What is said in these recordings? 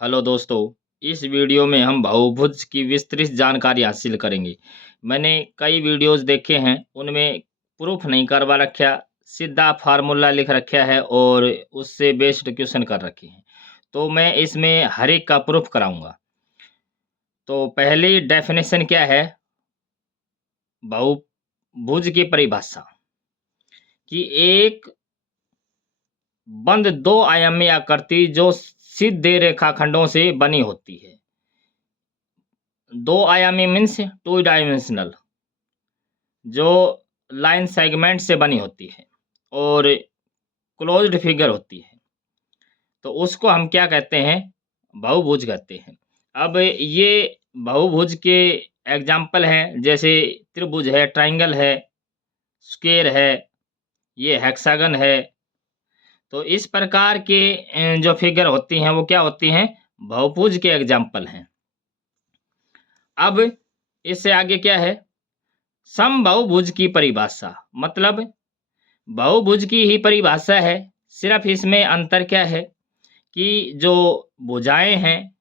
Hello दोस्तों, इस video में हम बहुभुज की विस्तृत जानकारी हासिल करेंगे। मैंने कई वीडियोस देखे हैं, उनमें प्रूफ नहीं करवा रखा, सीधा फार्मूला लिख रखा है और उससे बेस्ड क्वेश्चन कर रखे हैं। तो मैं इसमें हर एक का प्रूफ कराऊंगा। तो पहली डेफिनेशन क्या है बहुभुज की परिभाषा कि एक बंद दो आयामी आकृति जो सीधे रेखाखंडों से बनी होती है। दो आयामी मीन्स टू डायमेंशनल, जो लाइन सेगमेंट से बनी होती है और क्लोज्ड फिगर होती है, तो उसको हम क्या कहते हैं? बहुभुज कहते हैं। अब ये बहुभुज के एग्जाम्पल हैं, जैसे त्रिभुज है, ट्रायंगल है, स्क्वायर है, ये हेक्सागन है। तो इस प्रकार के जो फिगर होती हैं वो क्या होती हैं? बहुभुज के एग्जाम्पल हैं। अब इससे आगे क्या है? समबाहुभुज की परिभाषा, मतलब बहुभुज की ही परिभाषा है, सिर्फ इसमें अंतर क्या है कि जो भुजाएं हैं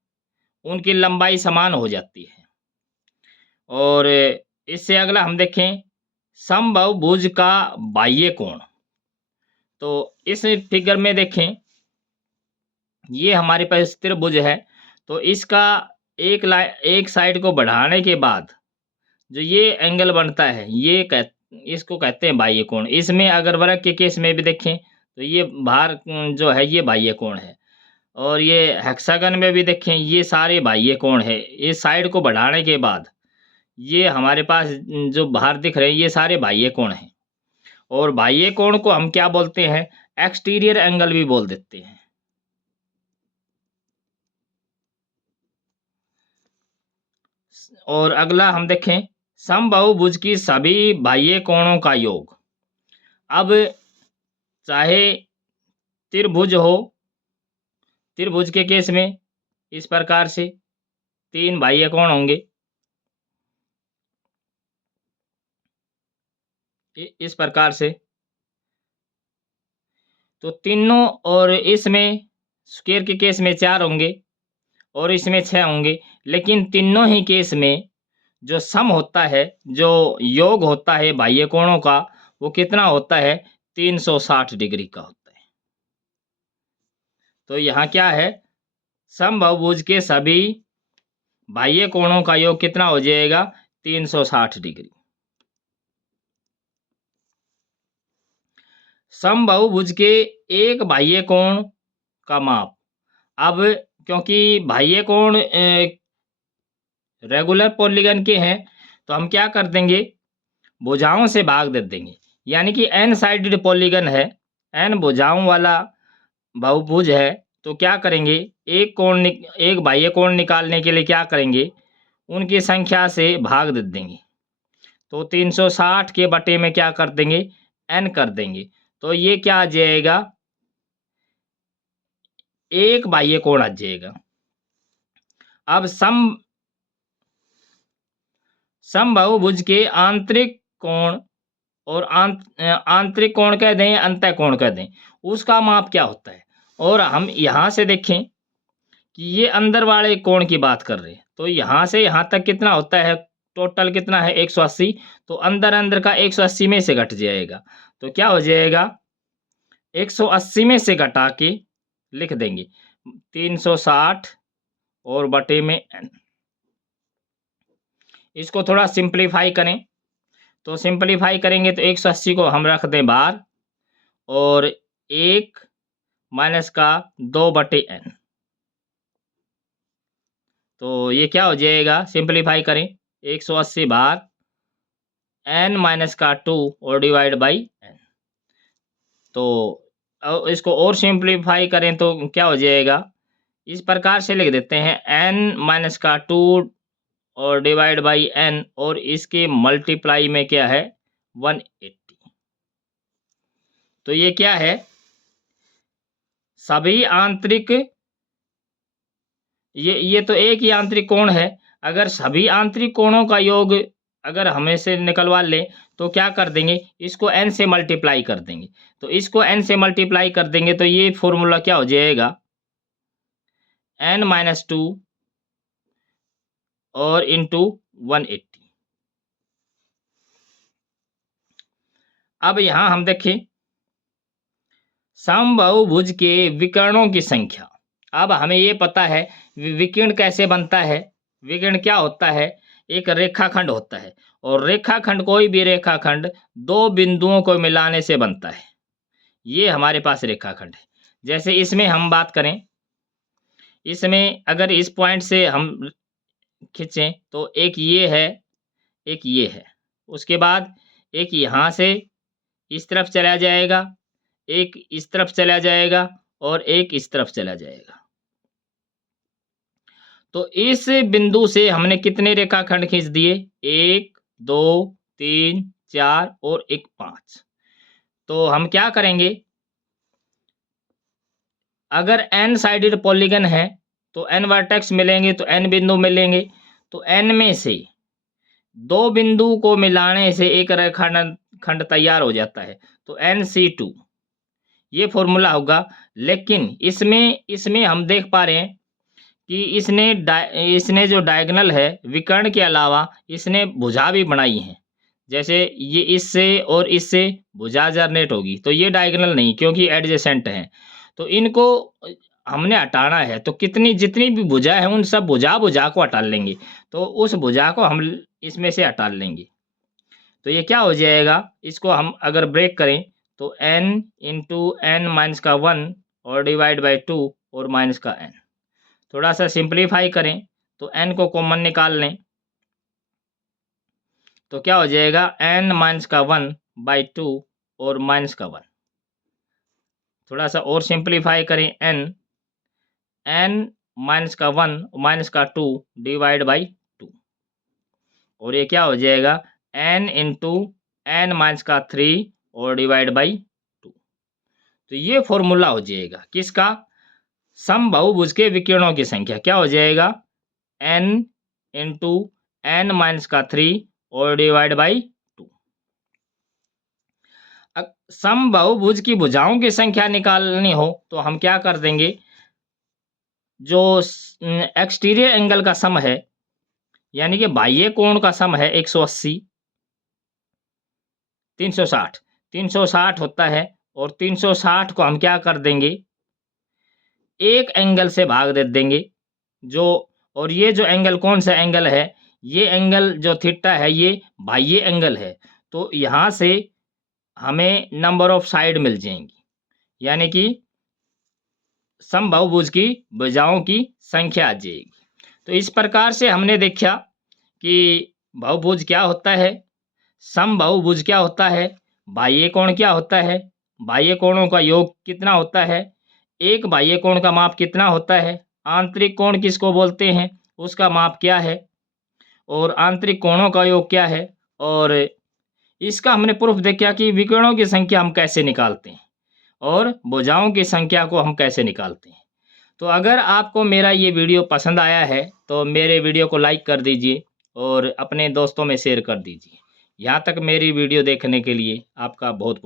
उनकी लंबाई समान हो जाती है। और इससे अगला हम देखें समबाहुभुज का बाह्य कोण। तो इस फिगर में देखें, ये हमारे पास त्रिभुज है, तो इसका एक साइड को बढ़ाने के बाद जो ये एंगल बनता है इसको कहते हैं बाह्य कोण। इसमें अगर वृत्त के केस में भी देखें तो ये भार जो है ये बाह्य कोण है, और ये हेक्सागन में भी देखें ये सारे बाह्य कोण है। इस साइड को बढ़ाने के बाद ये हमारे पास जो भार दिख रहे हैं ये सारे बाह्य कोण हैं। और बाह्य कोण को हम क्या बोलते हैं? एक्सटीरियर एंगल भी बोल देते हैं। और अगला हम देखें समबाहुभुज की सभी बाह्य कोणों का योग। अब चाहे त्रिभुज हो, त्रिभुज के केस में इस प्रकार से तीन बाह्य कोण होंगे, इस प्रकार से, तो तीनों, और इसमें स्क्वायर के केस में चार होंगे और इसमें छह होंगे। लेकिन तीनों ही केस में जो सम होता है, जो योग होता है बाह्य कोणों का, वो कितना होता है? 360 डिग्री का होता है। तो यहाँ क्या है? समबाहुभुज के सभी बाह्य कोणों का योग कितना हो जाएगा? 360 डिग्री। समबाहुभुज के एक बाह्य कोण का माप। अब क्योंकि बाह्य कोण रेगुलर पॉलीगन के हैं, तो हम क्या कर देंगे? भुजाओं से भाग दे देंगे। यानी कि एन साइडेड पॉलीगन है, एन भुजाओं वाला बहुभुज है, तो क्या करेंगे? एक बाह्य कोण निकालने के लिए क्या करेंगे? उनकी संख्या से भाग दे देंगे। तो 360 के बटे में क्या कर देंगे? एन कर देंगे। तो ये क्या आ जाएगा? एक बाह्य कोण आ जाएगा। अब समबाहुभुज के आंतरिक कोण और आंतरिक कोण कह दें, अंतः कोण कह दें, उसका माप क्या होता है? और हम यहाँ से देखें कि ये अंदर वाले कोण की बात कर रहे हैं, तो यहाँ से यहाँ तक कितना होता है? टोटल कितना है? 180। तो अंदर अंदर का 180 में से घट जाएगा, तो क्या हो जाएगा? 180 में से घटा के लिख देंगे 360 और बटे में n। इसको थोड़ा सिंप्लीफाई करें, तो सिंप्लीफाई करेंगे तो 180 को हम रख दें बाहर, और 1 माइनस का 2/n। तो ये क्या हो जाएगा? सिंप्लीफाई करें, 180 बाहर, n माइनस का 2 और डिवाइड बाई n। तो इसको और सिंप्लीफाई करें तो क्या हो जाएगा? इस प्रकार से लिख देते हैं, n माइनस का 2 और डिवाइड बाई n, और इसके मल्टीप्लाई में क्या है? 180। तो ये क्या है? सभी आंतरिक, ये तो एक ही आंतरिक कोण है। अगर सभी आंतरिक कोणों का योग अगर हमें से निकलवा लें तो क्या कर देंगे? इसको n से मल्टीप्लाई कर देंगे। तो इसको n से मल्टीप्लाई कर देंगे तो ये फॉर्मूला क्या हो जाएगा? n-2 और इंटू 180। अब यहाँ हम देखें समबाहुभुज के विकर्णों की संख्या। अब हमें ये पता है विकर्ण कैसे बनता है। विकर्ण क्या होता है, एक रेखाखंड होता है और रेखाखंड, कोई भी रेखाखंड दो बिंदुओं को मिलाने से बनता है। ये हमारे पास रेखाखंड है। जैसे इसमें हम बात करें, इसमें अगर इस पॉइंट से हम खींचें तो एक ये है, एक ये है, उसके बाद एक यहाँ से इस तरफ चला जाएगा, एक इस तरफ चला जाएगा और एक इस तरफ चला जाएगा। तो इस बिंदु से हमने कितने रेखाखंड खींच दिए, 1 2 3 4 और एक 5। तो हम क्या करेंगे, अगर n साइडेड पॉलीगन है तो n वर्टेक्स मिलेंगे, तो n बिंदु मिलेंगे। तो n में से दो बिंदु को मिलाने से एक रेखाखंड तैयार हो जाता है, तो NC2 ये फॉर्मूला होगा। लेकिन इसमें हम देख पा रहे हैं कि इसने जो डायगोनल है विकर्ण के अलावा इसने भुजा भी बनाई है। जैसे ये इससे और इससे भुजा जनरेट होगी, तो ये डायगोनल नहीं क्योंकि एडजेसेंट हैं। तो इनको हमने हटाना है, तो जितनी भी भुजा है उन सब भुजा को हटा लेंगे। तो उस भुजा को हम इसमें से हटा लेंगे। तो ये क्या हो जाएगा, इसको हम अगर ब्रेक करें तो n इंटू n माइनस का 1 और डिवाइड बाई 2 और माइनस का n। थोड़ा सा सिंप्लीफाई करें तो n को कॉमन निकाल लें, तो क्या हो जाएगा n माइनस का 1 बाई 2 और माइनस का 1। थोड़ा सा और सिंप्लीफाई करें, n माइनस का 1 माइनस का 2 डिवाइड बाई 2 और ये क्या हो जाएगा n इंटू n माइनस का 3 और डिवाइड बाई 2। तो ये फॉर्मूला हो जाएगा किसका, समबाहुभुज के विकर्णों की संख्या। क्या हो जाएगा n इंटू n माइनस का 3 और डिवाइड बाई 2। समबाहुभुज की भुजाओं की संख्या निकालनी हो तो हम क्या कर देंगे, जो एक्सटीरियर एंगल का सम है यानी कि बाह्य कोण का सम है 180 360 होता है, और 360 को हम क्या कर देंगे, एक एंगल से भाग दे देंगे जो, और ये जो एंगल कौन सा एंगल है, ये एंगल जो थीटा है ये बाह्य एंगल है। तो यहाँ से हमें नंबर ऑफ साइड मिल जाएंगी, यानी कि समबाहुभुज की भुजाओं की संख्या आ जाएगी। तो इस प्रकार से हमने देखा कि बहुभुज क्या होता है, समबाहुभुज क्या होता है, बाह्य कोण क्या होता है, बाह्य कोणों का योग कितना होता है, एक बाह्य कोण का माप कितना होता है, आंतरिक कोण किसको बोलते हैं उसका माप क्या है, और आंतरिक कोणों का योग क्या है। और इसका हमने प्रूफ देखा कि विकर्णों की संख्या हम कैसे निकालते हैं और भुजाओं की संख्या को हम कैसे निकालते हैं। तो अगर आपको मेरा ये वीडियो पसंद आया है तो मेरे वीडियो को लाइक कर दीजिए और अपने दोस्तों में शेयर कर दीजिए। यहाँ तक मेरी वीडियो देखने के लिए आपका बहुत बहुत